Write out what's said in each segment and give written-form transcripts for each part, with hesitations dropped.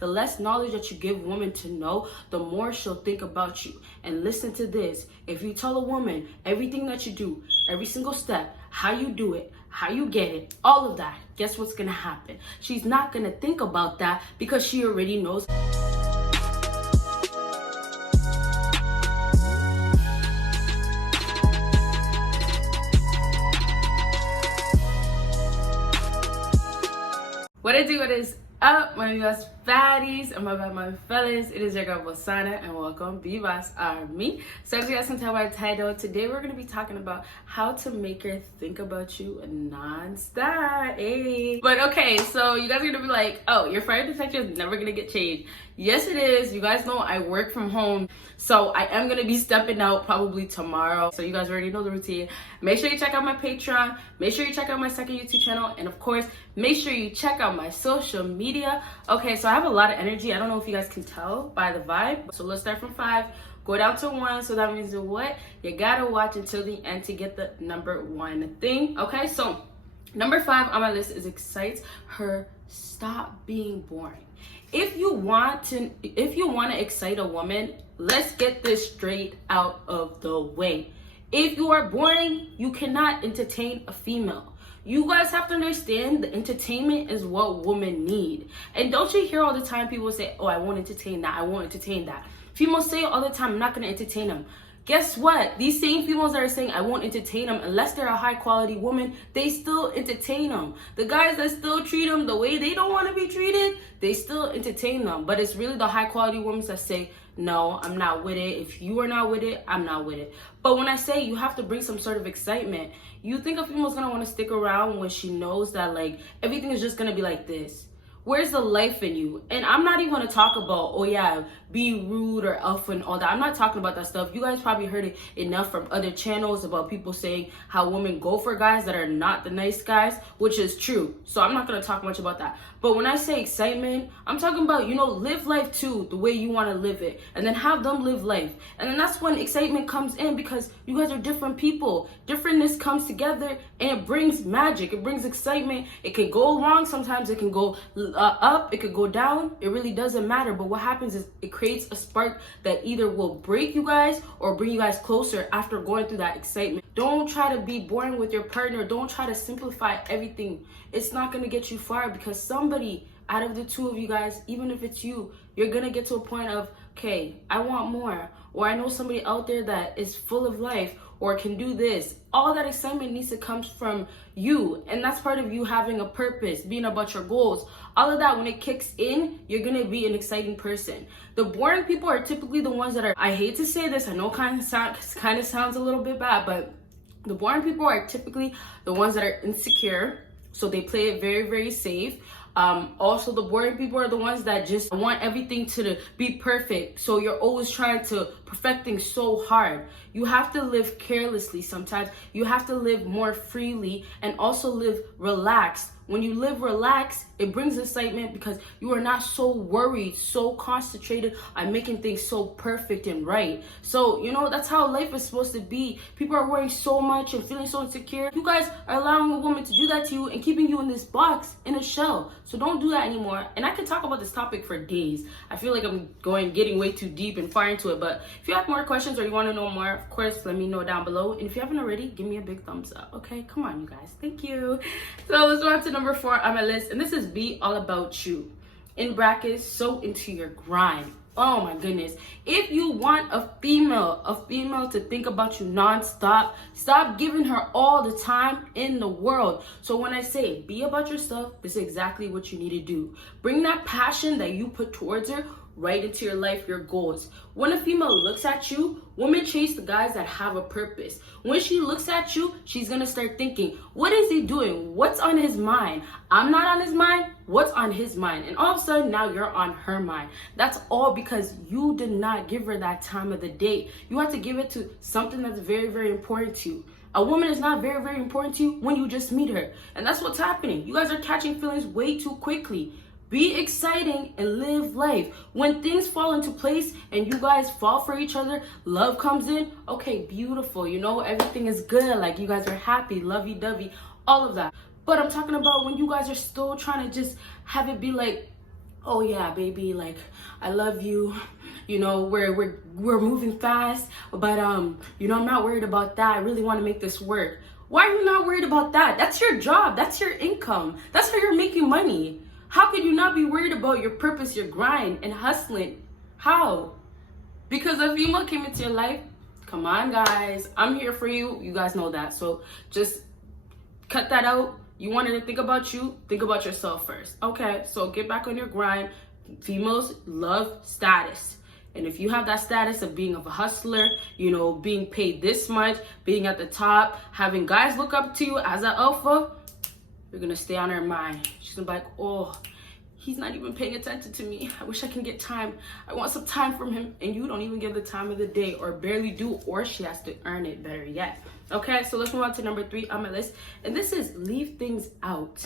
the less knowledge that you give women to know, the more she'll think about you. And listen to this. If you tell a woman everything that you do, every single step, how you do it, how you get it, all of that, guess what's gonna happen? She's not gonna think about that because she already knows. What is up, my BBossBaddies and my fellas? It is your girl Bosana and welcome BBossArmy. So as you guys can tell by the title, today we're going to be talking about how to make her think about you non-stop. Hey. But okay, so you guys are going to be like, oh, your fire detector is never going to get changed. Yes, it is. You guys know I work from home, so I am going to be stepping out probably tomorrow. So you guys already know the routine. Make sure you check out my Patreon. Make sure you check out my second YouTube channel. And of course, make sure you check out my social media. Okay, so I have a lot of energy. I don't know if you guys can tell by the vibe. So let's start from 5, go down to 1. So that means what? You gotta watch until the end to get the number 1 thing. Okay, so number 5 on my list is excite her. Stop being boring. If you want to excite a woman, let's get this straight out of the way. If you are boring, you cannot entertain a female. You guys have to understand the entertainment is what women need. And don't you hear all the time people say, oh, I won't entertain that, I won't entertain that. Females say all the time, I'm not going to entertain them. Guess what? These same females that are saying I won't entertain them unless they're a high quality woman, they still entertain them. The guys that still treat them the way they don't want to be treated, they still entertain them. But it's really the high quality women that say, no, I'm not with it. If you are not with it, I'm not with it. But when I say you have to bring some sort of excitement, you think a female's gonna want to stick around when she knows that like everything is just gonna be like this? Where's the life in you? And I'm not even gonna talk about, oh yeah, be rude or alpha and all that. I'm not talking about that stuff. You guys probably heard it enough from other channels about people saying how women go for guys that are not the nice guys, which is true. So I'm not gonna talk much about that. But when I say excitement, I'm talking about, you know, live life too, the way you wanna live it. And then have them live life. And then that's when excitement comes in because you guys are different people. Differentness comes together and it brings magic. It brings excitement. It can go wrong sometimes. It can go up, it could go down. It really doesn't matter. But what happens is it creates a spark that either will break you guys or bring you guys closer after going through that excitement. Don't try to be boring with your partner. Don't try to simplify everything. It's not going to get you far because somebody out of the two of you guys, even if it's you, you're going to get to a point of, okay, I want more. Or I know somebody out there that is full of life or can do this. All that excitement needs to come from you. And that's part of you having a purpose, being about your goals. All of that, when it kicks in, you're gonna be an exciting person. The boring people are typically the ones that are, I hate to say this, I know kind of sounds a little bit bad, but the boring people are typically the ones that are insecure. So they play it very, very safe. Also, the boring people are the ones that just want everything to be perfect. So you're always trying to perfect things so hard. You have to live carelessly sometimes. You have to live more freely and also live relaxed. When you live relaxed, it brings excitement because you are not so worried, so concentrated on making things so perfect and right. So, you know, that's how life is supposed to be. People are worrying so much and feeling so insecure. You guys are allowing a woman to do that to you and keeping you in this box, in a shell. So don't do that anymore. And I could talk about this topic for days. I feel like I'm getting way too deep and far into it. But if you have more questions or you want to know more, of course, let me know down below. And if you haven't already, give me a big thumbs up. Okay, come on, you guys. Thank you. So let's go on to number 4 on my list, and this is be all about you. In brackets, so into your grind. Oh my goodness. If you want a female to think about you non-stop, stop giving her all the time in the world. So when I say be about yourself, this is exactly what you need to do. Bring that passion that you put towards her right into your life, your goals. When a female looks at you, women chase the guys that have a purpose. When she looks at you, she's gonna start thinking, what is he doing? What's on his mind? I'm not on his mind. What's on his mind? And all of a sudden, now you're on her mind. That's all because you did not give her that time of the day. You have to give it to something that's very, very important to you. A woman is not very, very important to you when you just meet her. And that's what's happening. You guys are catching feelings way too quickly. Be exciting and live life. When things fall into place and you guys fall for each other, love comes in, okay, beautiful. You know, everything is good. Like you guys are happy, lovey-dovey, all of that. But I'm talking about when you guys are still trying to just have it be like oh yeah, baby, like I love you. You know, we're moving fast, but you know, I'm not worried about that. I really want to make this work. Why are you not worried about that? That's your job. That's your income. That's how you're making money. How could you not be worried about your purpose, your grind, and hustling? How? Because a female came into your life. Come on, guys. I'm here for you. You guys know that. So just cut that out. You wanted to think about you, think about yourself first. Okay, so get back on your grind. Females love status. And if you have that status of being a hustler, you know, being paid this much, being at the top, having guys look up to you as an alpha, you're gonna stay on her mind. She's gonna be like, oh, he's not even paying attention to me. I wish I can get time. I want some time from him. And you don't even give the time of the day, or barely do, or she has to earn it, better yet. Okay, so let's move on to number 3 on my list. And this is leave things out.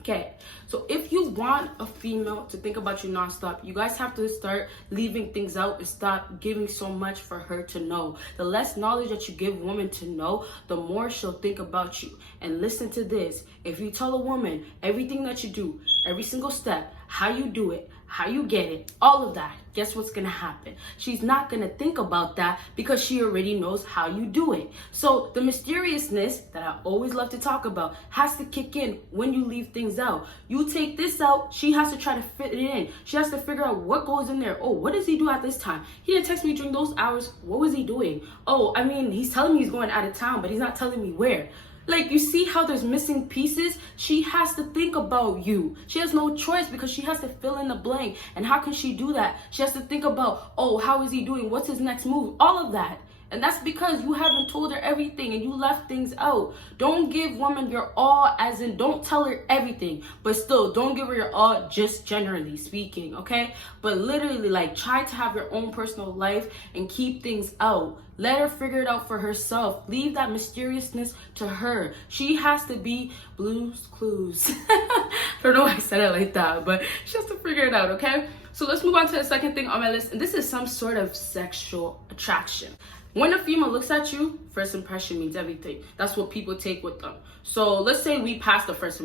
Okay, so if you want a female to think about you nonstop, you guys have to start leaving things out and stop giving so much for her to know. The less knowledge that you give women to know, the more she'll think about you. And listen to this. If you tell a woman everything that you do, every single step, how you do it, how you get it, all of that, guess what's gonna happen? She's not gonna think about that because she already knows how you do it. So the mysteriousness that I always love to talk about has to kick in when you leave things out. You take this out, she has to try to fit it in. She has to figure out what goes in there. Oh, what does he do at this time? He didn't text me during those hours. What was he doing? Oh, I mean, he's telling me he's going out of town, but he's not telling me where. Like, you see how there's missing pieces? She has to think about you. She has no choice because she has to fill in the blank. And how can she do that? She has to think about, oh, how is he doing? What's his next move? All of that. And that's because you haven't told her everything and you left things out. Don't give women your all, as in don't tell her everything, but still don't give her your all, just generally speaking, okay? But literally, like, try to have your own personal life and keep things out. Let her figure it out for herself. Leave that mysteriousness to her. She has to be Blue's Clues. I don't know why I said it like that, but she has to figure it out, okay? So let's move on to the second thing on my list, and this is some sort of sexual attraction. When a female looks at you, first impression means everything. That's what people take with them. So let's say we passed the first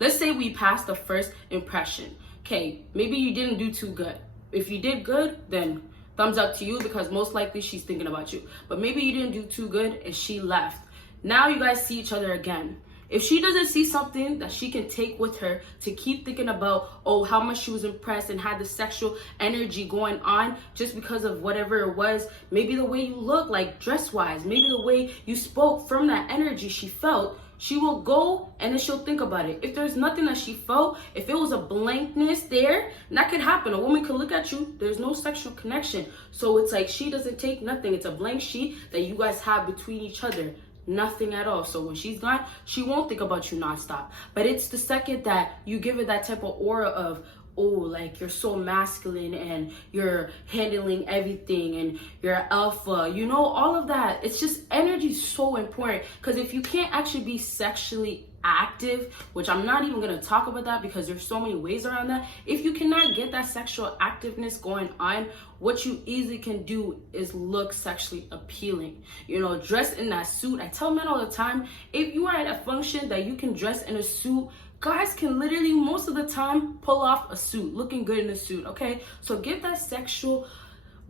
Let's say we passed the first impression. Okay, maybe you didn't do too good. If you did good, then thumbs up to you because most likely she's thinking about you. But maybe you didn't do too good and she left. Now you guys see each other again. If she doesn't see something that she can take with her to keep thinking about, oh, how much she was impressed and had the sexual energy going on just because of whatever it was, maybe the way you look, like dress-wise, maybe the way you spoke, from that energy she felt, she will go and then she'll think about it. If there's nothing that she felt, if it was a blankness there, that could happen. A woman could look at you, there's no sexual connection. So it's like she doesn't take nothing. It's a blank sheet that you guys have between each other. Nothing at all. So when she's gone, she won't think about you nonstop. But it's the second that you give her that type of aura of, oh, like you're so masculine and you're handling everything and you're alpha, you know, all of that. It's just energy is so important, because if you can't actually be sexually active, which I'm not even going to talk about that because there's so many ways around that. If you cannot get that sexual activeness going on, what you easily can do is look sexually appealing. You know, dress in that suit. I tell men all the time, if you are at a function that you can dress in a suit, guys can literally most of the time pull off a suit, looking good in a suit, okay? So give that sexual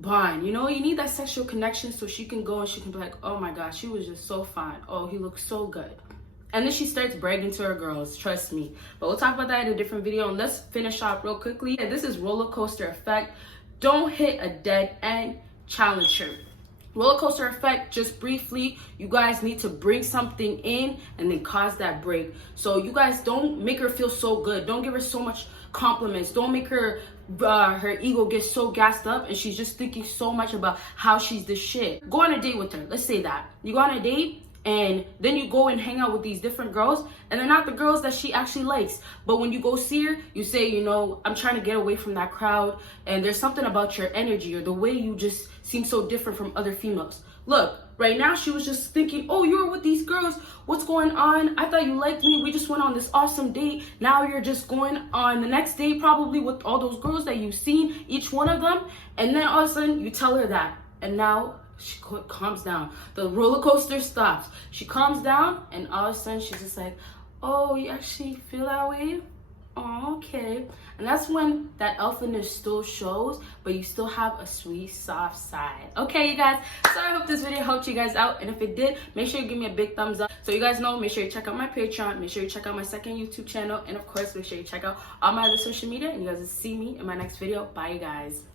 bond, you know, you need that sexual connection so she can go and she can be like, oh my gosh, she was just so fine. Oh, he looks so good. And then she starts bragging to her girls, trust me. But we'll talk about that in a different video. And let's finish off real quickly. And this is roller coaster effect. Don't hit a dead end, challenge her. Roller coaster effect, just briefly, you guys need to bring something in and then cause that break. So you guys don't make her feel so good. Don't give her so much compliments. Don't make her her ego get so gassed up and she's just thinking so much about how she's the shit. Go on a date with her. Let's say that. You go on a date and then you go and hang out with these different girls, and they're not the girls that she actually likes. But when you go see her, you say, you know, I'm trying to get away from that crowd, and there's something about your energy or the way you just seem so different from other females. Look, right now she was just thinking, oh, you were with these girls, what's going on? I thought you liked me, we just went on this awesome date. Now you're just going on the next date probably with all those girls that you've seen, each one of them, and then all of a sudden you tell her that, and now she calms down. The roller coaster stops. She calms down, and all of a sudden she's just like, oh, you actually feel that way? okay. And that's when that elfiness still shows, but you still have a sweet, soft side. Okay, you guys. So I hope this video helped you guys out. And if it did, make sure you give me a big thumbs up. So you guys know, make sure you check out my Patreon. Make sure you check out my second YouTube channel. And of course, make sure you check out all my other social media. And you guys will see me in my next video. Bye, you guys.